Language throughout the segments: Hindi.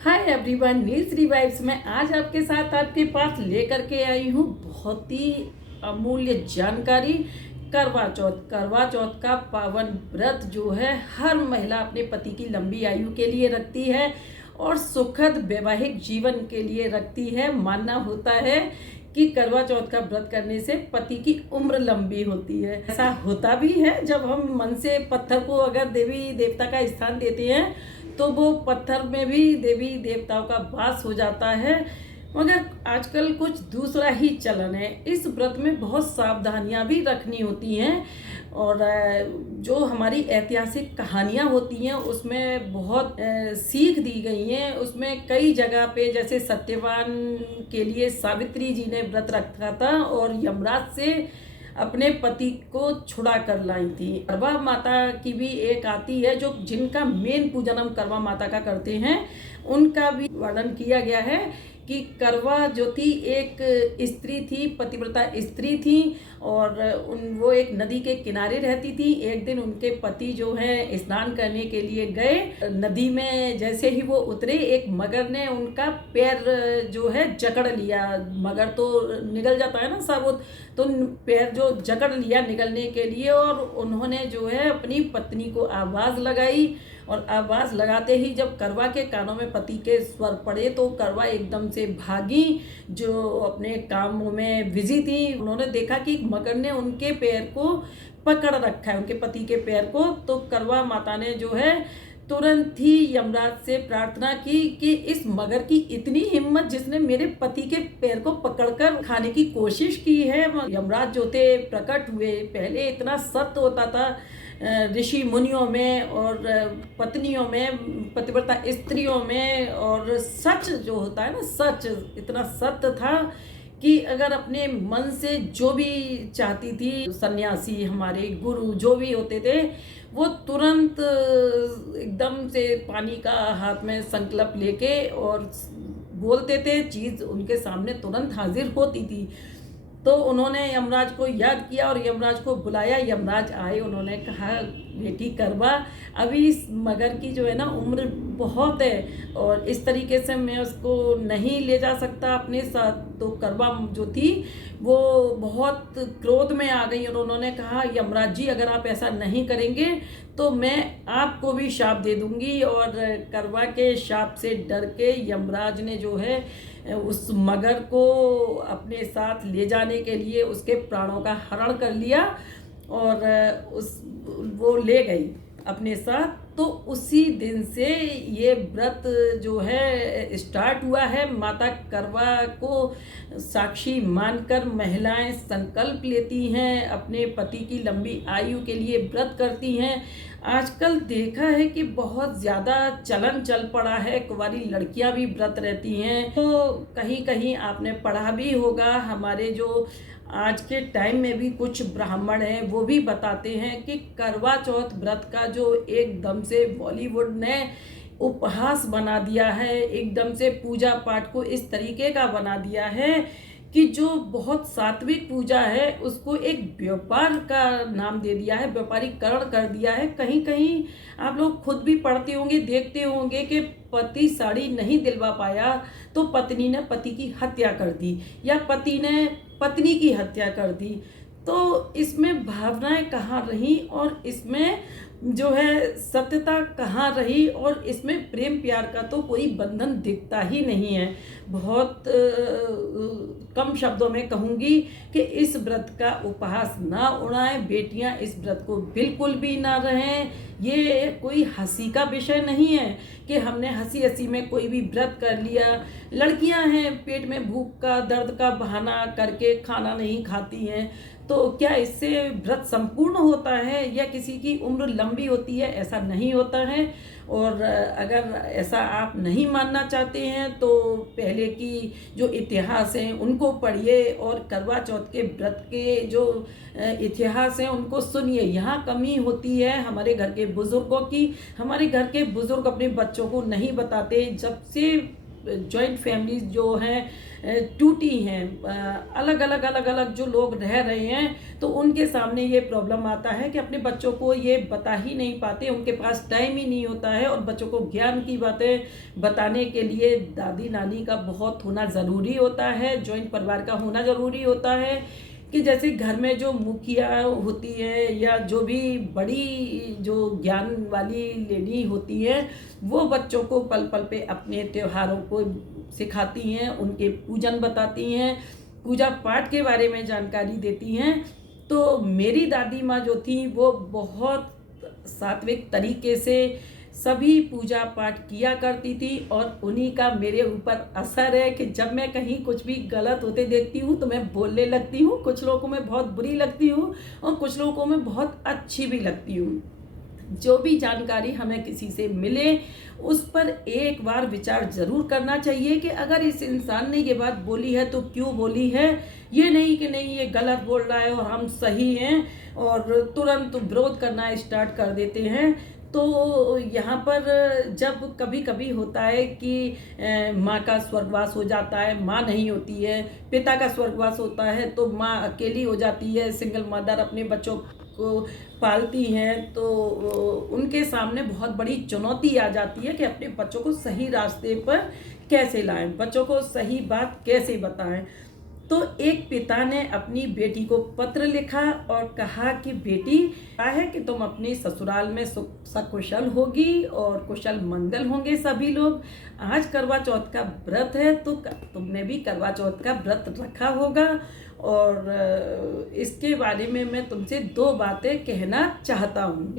हाय एवरीवन, नील्स रिवाइव्स में आज आपके साथ आपके पास लेकर के आई हूँ बहुत ही अमूल्य जानकारी। करवा चौथ का पावन व्रत जो है हर महिला अपने पति की लंबी आयु के लिए रखती है और सुखद वैवाहिक जीवन के लिए रखती है। मानना होता है कि करवा चौथ का व्रत करने से पति की उम्र लंबी होती है। ऐसा होता भी है, जब हम मन से पत्थर को अगर देवी देवता का स्थान देते हैं तो वो पत्थर में भी देवी देवताओं का वास हो जाता है। मगर आजकल कुछ दूसरा ही चलन है। इस व्रत में बहुत सावधानियां भी रखनी होती हैं और जो हमारी ऐतिहासिक कहानियां होती हैं उसमें बहुत सीख दी गई हैं। उसमें कई जगह पे जैसे सत्यवान के लिए सावित्री जी ने व्रत रखा था और यमराज से अपने पति को छुड़ा कर लाई थी। करवा माता की भी एक आती है जो जिनका मेन पूजन हम करवा माता का करते हैं, उनका भी वर्णन किया गया है कि करवा जो थी एक स्त्री थी, पतिव्रता स्त्री थी और वो एक नदी के किनारे रहती थी। एक दिन उनके पति जो है स्नान करने के लिए गए नदी में। जैसे ही वो उतरे एक मगर ने उनका पैर जो है जकड़ लिया। मगर तो निगल जाता है ना साबुत, तो पैर जो जकड़ लिया निगलने के लिए और उन्होंने जो है अपनी पत्नी को आवाज़ लगाई और आवाज़ लगाते ही जब करवा के कानों में पति के स्वर पड़े तो करवा एकदम से भागी। जो अपने कामों में बिजी थी, उन्होंने देखा कि मगर ने उनके पैर को पकड़ रखा है, उनके पति के पैर को। तो करवा माता ने जो है तुरंत ही यमराज से प्रार्थना की कि इस मगर की इतनी हिम्मत जिसने मेरे पति के पैर को पकड़कर खाने की कोशिश की है। यमराज जो थे प्रकट हुए। पहले इतना सत्य होता था ऋषि मुनियों में और पत्नियों में, पतिव्रता स्त्रियों में, और सच जो होता है ना, सच इतना सत्य था कि अगर अपने मन से जो भी चाहती थी, सन्यासी हमारे गुरु जो भी होते थे वो तुरंत एकदम से पानी का हाथ में संकल्प लेके और बोलते थे, चीज़ उनके सामने तुरंत हाजिर होती थी। तो उन्होंने यमराज को याद किया और यमराज को बुलाया। यमराज आए, उन्होंने कहा बेटी करवा, अभी इस मगर की जो है ना उम्र बहुत है और इस तरीके से मैं उसको नहीं ले जा सकता अपने साथ। तो करवा जो थी वो बहुत क्रोध में आ गई और उन्होंने कहा यमराज जी, अगर आप ऐसा नहीं करेंगे तो मैं आपको भी शाप दे दूंगी। और करवा के शाप से डर के यमराज ने जो है उस मगर को अपने साथ ले जाने के लिए उसके प्राणों का हरण कर लिया और वो ले गई अपने साथ। तो उसी दिन से ये व्रत जो है स्टार्ट हुआ है। माता करवा को साक्षी मानकर महिलाएं संकल्प लेती हैं, अपने पति की लंबी आयु के लिए व्रत करती हैं। आजकल देखा है कि बहुत ज़्यादा चलन चल पड़ा है, कुंवारी लड़कियां भी व्रत रहती हैं। तो कहीं कहीं आपने पढ़ा भी होगा, हमारे जो आज के टाइम में भी कुछ ब्राह्मण हैं वो भी बताते हैं कि करवा चौथ व्रत का जो एकदम से बॉलीवुड ने उपहास बना दिया है, एकदम से पूजा पाठ को इस तरीके का बना दिया है कि जो बहुत सात्विक पूजा है उसको एक व्यापार का नाम दे दिया है, व्यापारीकरण कर दिया है। कहीं कहीं आप लोग खुद भी पढ़ते होंगे, देखते होंगे कि पति साड़ी नहीं दिलवा पाया तो पत्नी ने पति की हत्या कर दी या पति ने पत्नी की हत्या कर दी। तो इसमें भावनाएं कहाँ रही और इसमें जो है सत्यता कहाँ रही और इसमें प्रेम प्यार का तो कोई बंधन दिखता ही नहीं है। बहुत कम शब्दों में कहूँगी कि इस व्रत का उपहास ना उड़ाएं, बेटियां इस व्रत को बिल्कुल भी ना रहें। ये कोई हंसी का विषय नहीं है कि हमने हंसी हंसी में कोई भी व्रत कर लिया। लड़कियां हैं, पेट में भूख का दर्द का बहाना करके खाना नहीं खाती हैं, तो क्या इससे व्रत संपूर्ण होता है या किसी की उम्र लंबी होती है? ऐसा नहीं होता है। और अगर ऐसा आप नहीं मानना चाहते हैं तो पहले की जो इतिहास हैं उनको पढ़िए और करवा चौथ के व्रत के जो इतिहास हैं उनको सुनिए। यहाँ कमी होती है हमारे घर के बुजुर्गों की। हमारे घर के बुजुर्ग अपने बच्चों को नहीं बताते। जब से जॉइंट फैमिलीज जो हैं टूटी हैं, अलग अलग जो लोग रह रहे हैं, तो उनके सामने ये प्रॉब्लम आता है कि अपने बच्चों को ये बता ही नहीं पाते, उनके पास टाइम ही नहीं होता है। और बच्चों को ज्ञान की बातें बताने के लिए दादी नानी का बहुत होना ज़रूरी होता है, जॉइंट परिवार का होना ज़रूरी होता है। कि जैसे घर में जो मुखिया होती है या जो भी बड़ी जो ज्ञान वाली लेडी होती है, वो बच्चों को पल पल पे अपने त्योहारों को सिखाती हैं, उनके पूजन बताती हैं, पूजा पाठ के बारे में जानकारी देती हैं। तो मेरी दादी माँ जो थी वो बहुत सात्विक तरीके से सभी पूजा पाठ किया करती थी, और उन्हीं का मेरे ऊपर असर है कि जब मैं कहीं कुछ भी गलत होते देखती हूँ तो मैं बोलने लगती हूँ। कुछ लोगों को मैं बहुत बुरी लगती हूँ और कुछ लोगों को मैं बहुत अच्छी भी लगती हूँ। जो भी जानकारी हमें किसी से मिले उस पर एक बार विचार जरूर करना चाहिए कि अगर इस इंसान ने ये बात बोली है तो क्यों बोली है। ये नहीं कि नहीं ये गलत बोल रहा है और हम सही हैं और तुरंत विरोध करना स्टार्ट कर देते हैं। तो यहाँ पर जब कभी कभी होता है कि माँ का स्वर्गवास हो जाता है, माँ नहीं होती है, पिता का स्वर्गवास होता है, तो माँ अकेली हो जाती है, सिंगल मदर अपने बच्चों को पालती हैं, तो उनके सामने बहुत बड़ी चुनौती आ जाती है कि अपने बच्चों को सही रास्ते पर कैसे लाएं, बच्चों को सही बात कैसे बताएं। तो एक पिता ने अपनी बेटी को पत्र लिखा और कहा कि बेटी, कहा है कि तुम अपने ससुराल में सकुशल होगी और कुशल मंगल होंगे सभी लोग। आज करवा चौथ का व्रत है, तो तुमने भी करवा चौथ का व्रत रखा होगा, और इसके बारे में मैं तुमसे 2 बातें कहना चाहता हूँ।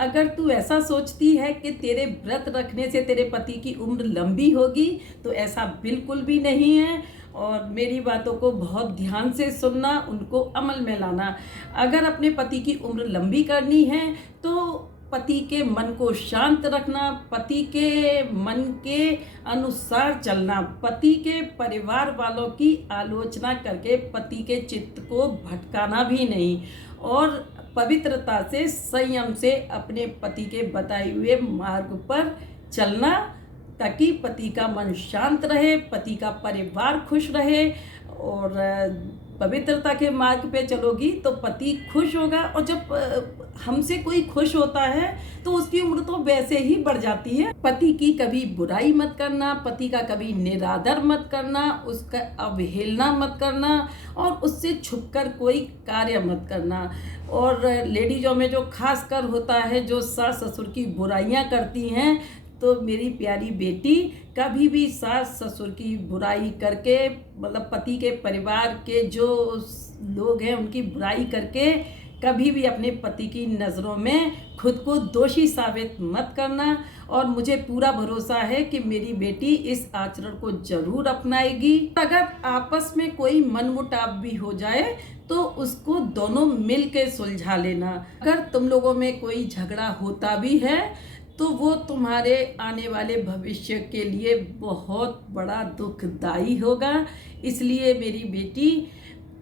अगर तू ऐसा सोचती है कि तेरे व्रत रखने से तेरे पति की उम्र लंबी होगी, तो ऐसा बिल्कुल भी नहीं है। और मेरी बातों को बहुत ध्यान से सुनना, उनको अमल में लाना। अगर अपने पति की उम्र लंबी करनी है तो पति के मन को शांत रखना, पति के मन के अनुसार चलना, पति के परिवार वालों की आलोचना करके पति के चित्त को भटकाना भी नहीं, और पवित्रता से संयम से अपने पति के बताए हुए मार्ग पर चलना, ताकि पति का मन शांत रहे, पति का परिवार खुश रहे। और पवित्रता के मार्ग पे चलोगी तो पति खुश होगा, और जब हमसे कोई खुश होता है तो उसकी उम्र तो वैसे ही बढ़ जाती है। पति की कभी बुराई मत करना, पति का कभी निरादर मत करना, उसका अवहेलना मत करना, और उससे छुपकर कोई कार्य मत करना। और लेडीजों में जो खास कर होता है, जो सास ससुर की बुराइयां करती हैं, तो मेरी प्यारी बेटी, कभी भी सास ससुर की बुराई करके, मतलब पति के परिवार के जो लोग हैं उनकी बुराई करके, कभी भी अपने पति की नज़रों में खुद को दोषी साबित मत करना। और मुझे पूरा भरोसा है कि मेरी बेटी इस आचरण को जरूर अपनाएगी। अगर आपस में कोई मनमुटाव भी हो जाए तो उसको दोनों मिल के सुलझा लेना। अगर तुम लोगों में कोई झगड़ा होता भी है तो वो तुम्हारे आने वाले भविष्य के लिए बहुत बड़ा दुखदाई होगा। इसलिए मेरी बेटी,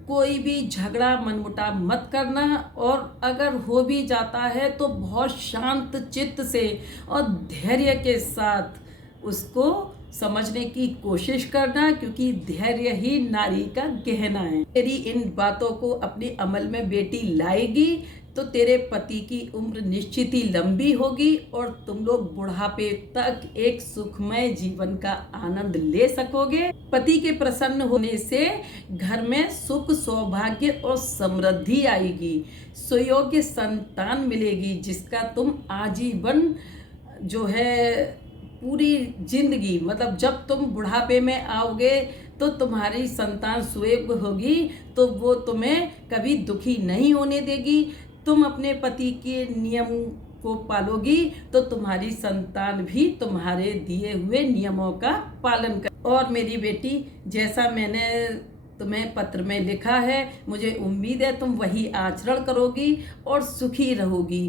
कोई भी झगड़ा मनमुटाव मत करना, और अगर हो भी जाता है तो बहुत शांत चित्त से और धैर्य के साथ उसको समझने की कोशिश करना, क्योंकि धैर्य ही नारी का गहना है। तेरी इन बातों को अपने अमल में बेटी लाएगी तो तेरे पति की उम्र निश्चित ही लंबी होगी, और तुम लोग बुढ़ापे तक एक सुखमय जीवन का आनंद ले सकोगे। पति के प्रसन्न होने से घर में सुख, सौभाग्य और समृद्धि आएगी। सुयोग्य संतान मिलेगी जिसका तुम आजीवन जो है पूरी जिंदगी, मतलब जब तुम बुढ़ापे में आओगे तो तुम्हारी संतान सुयोग्य होगी, तो वो तुम्हें कभी दुखी नहीं होने देगी। तुम अपने पति के नियम को पालोगी तो तुम्हारी संतान भी तुम्हारे दिए हुए नियमों का पालन कर। और मेरी बेटी, जैसा मैंने तुम्हें पत्र में लिखा है, मुझे उम्मीद है तुम वही आचरण करोगी और सुखी रहोगी।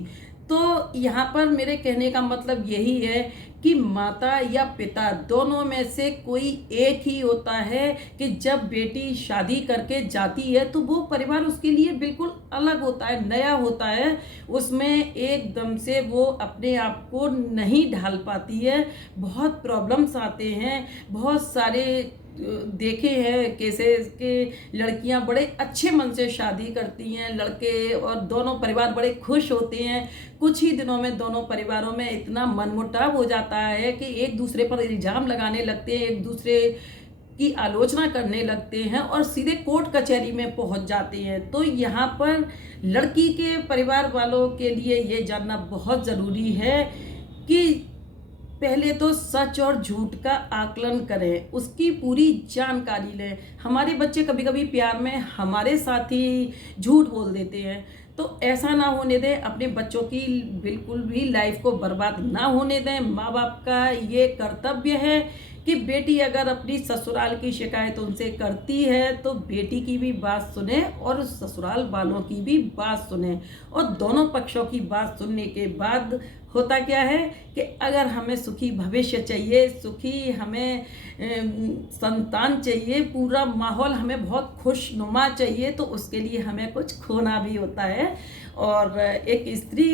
तो यहाँ पर मेरे कहने का मतलब यही है कि माता या पिता दोनों में से कोई एक ही होता है कि जब बेटी शादी करके जाती है तो वो परिवार उसके लिए बिल्कुल अलग होता है, नया होता है। उसमें एकदम से वो अपने आप को नहीं ढाल पाती है, बहुत प्रॉब्लम्स आते हैं। बहुत सारे देखे हैं केसेस के लड़कियां बड़े अच्छे मन से शादी करती हैं, लड़के और दोनों परिवार बड़े खुश होते हैं। कुछ ही दिनों में दोनों परिवारों में इतना मनमुटाव हो जाता है कि एक दूसरे पर इल्ज़ाम लगाने लगते हैं, एक दूसरे की आलोचना करने लगते हैं और सीधे कोर्ट कचहरी में पहुंच जाते हैं। तो यहाँ पर लड़की के परिवार वालों के लिए ये जानना बहुत ज़रूरी है कि पहले तो सच और झूठ का आकलन करें, उसकी पूरी जानकारी लें। हमारे बच्चे कभी कभी प्यार में हमारे साथ ही झूठ बोल देते हैं, तो ऐसा ना होने दें। अपने बच्चों की बिल्कुल भी लाइफ को बर्बाद ना होने दें। माँ बाप का ये कर्तव्य है कि बेटी अगर अपनी ससुराल की शिकायत उनसे करती है तो बेटी की भी बात सुने और ससुराल वालों की भी बात सुने, और दोनों पक्षों की बात सुनने के बाद होता क्या है कि अगर हमें सुखी भविष्य चाहिए, सुखी हमें संतान चाहिए, पूरा माहौल हमें बहुत खुशनुमा चाहिए, तो उसके लिए हमें कुछ खोना भी होता है। और एक स्त्री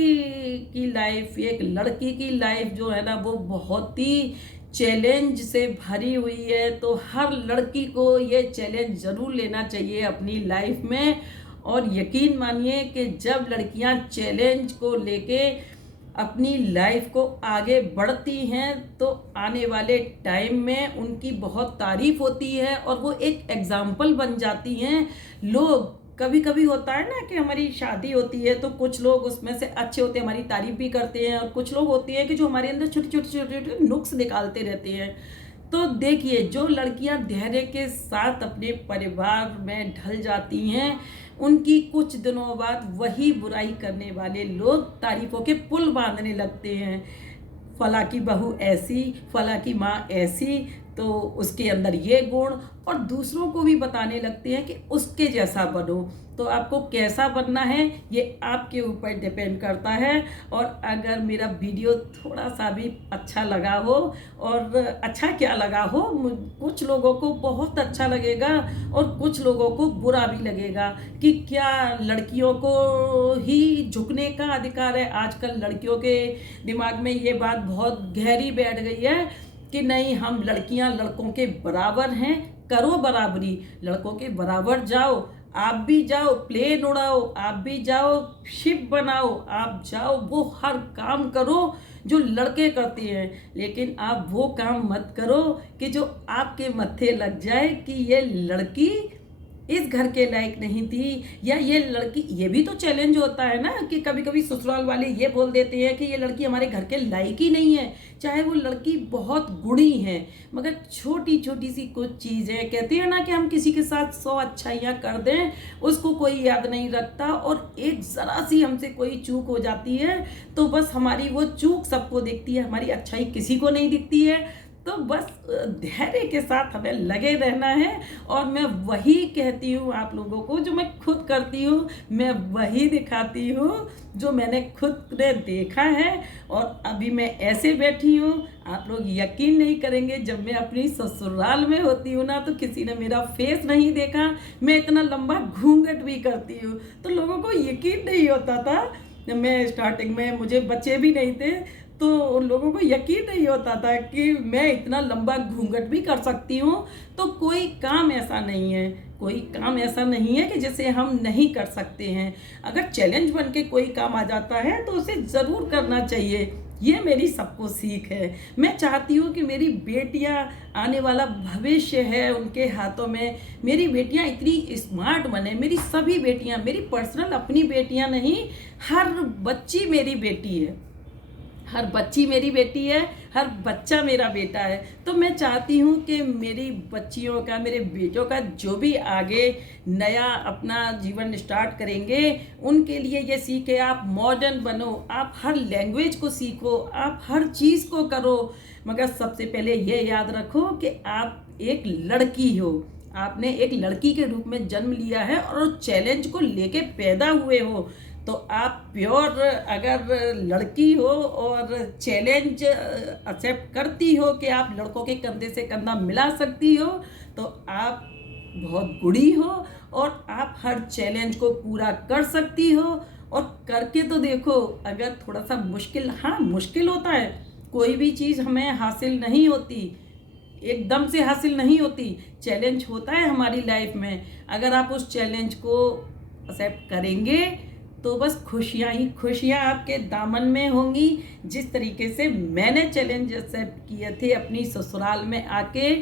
की लाइफ, एक लड़की की लाइफ जो है ना, वो बहुत ही चैलेंज से भरी हुई है। तो हर लड़की को ये चैलेंज ज़रूर लेना चाहिए अपनी लाइफ में। और यकीन मानिए कि जब लड़कियां चैलेंज को लेके अपनी लाइफ को आगे बढ़ती हैं तो आने वाले टाइम में उनकी बहुत तारीफ होती है और वो एक एग्जाम्पल बन जाती हैं। लोग कभी कभी होता है ना कि हमारी शादी होती है तो कुछ लोग उसमें से अच्छे होते हैं, हमारी तारीफ भी करते हैं, और कुछ लोग होते हैं कि जो हमारे अंदर छोटे छोटे छोटे छोटे नुक्स निकालते रहते हैं। तो देखिए, जो लड़कियां धैर्य के साथ अपने परिवार में ढल जाती हैं, उनकी कुछ दिनों बाद वही बुराई करने वाले लोग तारीफों के पुल बांधने लगते हैं। फला की बहू ऐसी, फला की माँ ऐसी, तो उसके अंदर ये गुण, और दूसरों को भी बताने लगते हैं कि उसके जैसा बनो। तो आपको कैसा बनना है ये आपके ऊपर डिपेंड करता है। और अगर मेरा वीडियो थोड़ा सा भी अच्छा लगा हो, और अच्छा क्या लगा हो, कुछ लोगों को बहुत अच्छा लगेगा और कुछ लोगों को बुरा भी लगेगा कि क्या लड़कियों को ही झुकने का अधिकार है। आजकल लड़कियों के दिमाग में ये बात बहुत गहरी बैठ गई है कि नहीं, हम लड़कियां लड़कों के बराबर हैं, करो बराबरी, लड़कों के बराबर जाओ, आप भी जाओ प्लेन उड़ाओ, आप भी जाओ शिप बनाओ, आप जाओ वो हर काम करो जो लड़के करते हैं, लेकिन आप वो काम मत करो कि जो आपके मत्थे लग जाए कि ये लड़की इस घर के लायक नहीं थी, या ये लड़की। ये भी तो चैलेंज होता है ना कि कभी कभी ससुराल वाले ये बोल देते हैं कि ये लड़की हमारे घर के लायक ही नहीं है, चाहे वो लड़की बहुत गुणी है, मगर छोटी छोटी सी कुछ चीज़ें, कहते हैं ना कि हम किसी के साथ 100 अच्छाइयाँ कर दें उसको कोई याद नहीं रखता, और एक ज़रा सी हमसे कोई चूक हो जाती है तो बस हमारी वो चूक सबको दिखती है, हमारी अच्छाई किसी को नहीं दिखती है। तो बस धैर्य के साथ हमें लगे रहना है। और मैं वही कहती हूँ आप लोगों को जो मैं खुद करती हूँ, मैं वही दिखाती हूँ जो मैंने खुद ने देखा है। और अभी मैं ऐसे बैठी हूँ, आप लोग यकीन नहीं करेंगे, जब मैं अपनी ससुराल में होती हूँ ना तो किसी ने मेरा फेस नहीं देखा, मैं इतना लंबा घूंघट भी करती हूँ तो लोगों को यकीन नहीं होता था। मैं स्टार्टिंग में, मुझे बच्चे भी नहीं थे तो उन लोगों को यकीन नहीं होता था कि मैं इतना लंबा घूंघट भी कर सकती हूँ। तो कोई काम ऐसा नहीं है, कोई काम ऐसा नहीं है कि जैसे हम नहीं कर सकते हैं। अगर चैलेंज बन के कोई काम आ जाता है तो उसे ज़रूर करना चाहिए। ये मेरी सबको सीख है। मैं चाहती हूँ कि मेरी बेटियाँ, आने वाला भविष्य है उनके हाथों में, मेरी बेटियाँ इतनी स्मार्ट बने। मेरी सभी बेटियाँ, मेरी पर्सनल अपनी बेटियाँ नहीं, हर बच्ची मेरी बेटी है, हर बच्ची मेरी बेटी है, हर बच्चा मेरा बेटा है। तो मैं चाहती हूँ कि मेरी बच्चियों का, मेरे बेटों का जो भी आगे नया अपना जीवन स्टार्ट करेंगे, उनके लिए ये सीखे आप मॉडर्न बनो, आप हर लैंग्वेज को सीखो, आप हर चीज़ को करो, मगर सबसे पहले ये याद रखो कि आप एक लड़की हो, आपने एक लड़की के रूप में जन्म लिया है और चैलेंज को लेके पैदा हुए हो। तो आप प्योर अगर लड़की हो और चैलेंज एक्सेप्ट करती हो कि आप लड़कों के कंधे से कंधा मिला सकती हो, तो आप बहुत गुड़ी हो और आप हर चैलेंज को पूरा कर सकती हो। और करके तो देखो, अगर थोड़ा सा मुश्किल, हाँ मुश्किल होता है, कोई भी चीज़ हमें हासिल नहीं होती, एकदम से हासिल नहीं होती, चैलेंज होता है हमारी लाइफ में। अगर आप उस चैलेंज को एक्सेप्ट करेंगे तो बस खुशियाँ ही खुशियाँ आपके दामन में होंगी। जिस तरीके से मैंने चैलेंज एक्सेप्ट किए थे अपनी ससुराल में आके,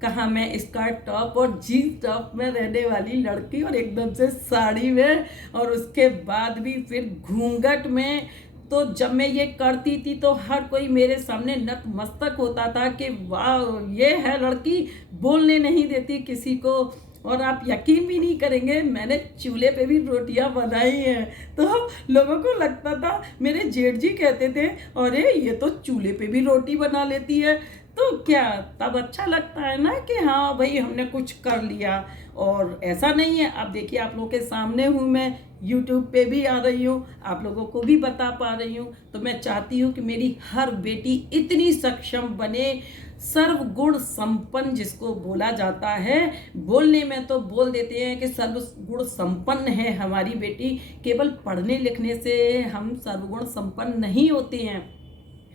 कहाँ मैं स्कर्ट टॉप और जीन्स टॉप में रहने वाली लड़की और एकदम से साड़ी में, और उसके बाद भी फिर घूंघट में। तो जब मैं ये करती थी तो हर कोई मेरे सामने नतमस्तक होता था कि वाह ये है लड़की, बोलने नहीं देती किसी को। और आप यकीन भी नहीं करेंगे, मैंने चूल्हे पे भी रोटियां बनाई हैं। तो लोगों को लगता था, मेरे जेठ जी कहते थे अरे ये तो चूल्हे पे भी रोटी बना लेती है। तो क्या तब अच्छा लगता है ना कि हाँ भाई हमने कुछ कर लिया। और ऐसा नहीं है, आप देखिए आप लोगों के सामने हूँ, मैं यूट्यूब पे भी आ रही हूँ, आप लोगों को भी बता पा रही हूँ। तो मैं चाहती हूँ कि मेरी हर बेटी इतनी सक्षम बने, सर्वगुण संपन्न जिसको बोला जाता है। बोलने में तो बोल देते हैं कि सर्वगुण संपन्न है हमारी बेटी, केवल पढ़ने लिखने से हम सर्वगुण संपन्न नहीं होते हैं।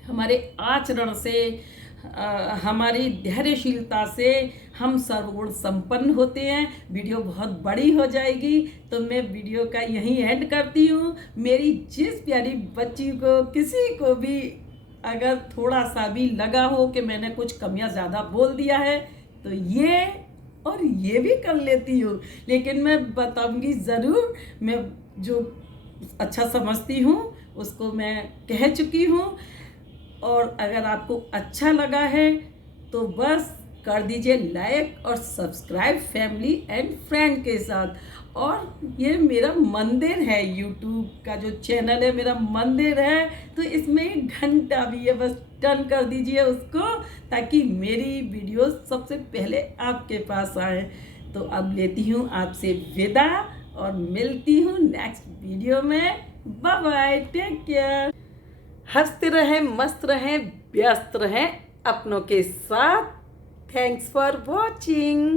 हमारे आचरण से, हमारी धैर्यशीलता से हम सर्वगुण संपन्न होते हैं। वीडियो बहुत बड़ी हो जाएगी तो मैं वीडियो का यहीं एंड करती हूँ। मेरी जिस प्यारी बच्ची को, किसी को भी अगर थोड़ा सा भी लगा हो कि मैंने कुछ कमियां ज़्यादा बोल दिया है तो ये और ये भी कर लेती हूँ, लेकिन मैं बताऊंगी ज़रूर। मैं जो अच्छा समझती हूँ उसको मैं कह चुकी हूँ। और अगर आपको अच्छा लगा है तो बस कर दीजिए लाइक और सब्सक्राइब फैमिली एंड फ्रेंड के साथ। और ये मेरा मंदिर है, यूट्यूब का जो चैनल है मेरा मंदिर है, तो इसमें घंटा भी है, बस टर्न कर दीजिए उसको ताकि मेरी वीडियो सबसे पहले आपके पास आए। तो अब लेती हूँ आपसे विदा और मिलती हूँ नेक्स्ट वीडियो में। Bye bye, take care. हंसते रहें, मस्त रहें, व्यस्त रहें अपनों के साथ। Thanks for watching.